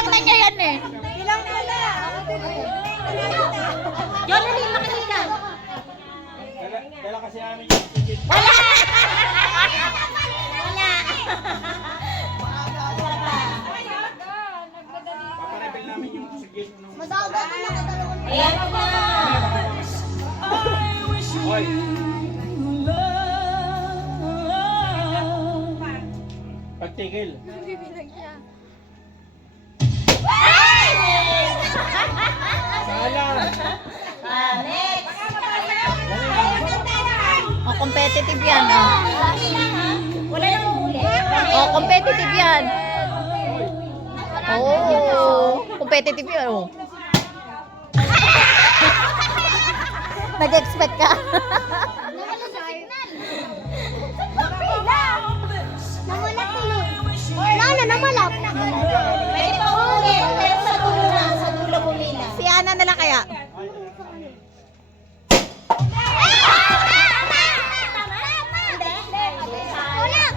bilang na niya yan eh. Bilang mo na. Jonathan, makinig ka. Dala kasi amin yung ticket. Wala! Paparebil namin yung ticket. Masaga ko na kadalawan. Ayan na. Hoy! Pagtigil. Sala! Next. Dali lang. Oh, competitive yan. Oh. Wala nang huli. Oh, competitive yan. Oh, competitive yan. Oh. Nag-expect ka? Nawala sa signal. Nawala tuloy. Wala na, namalap.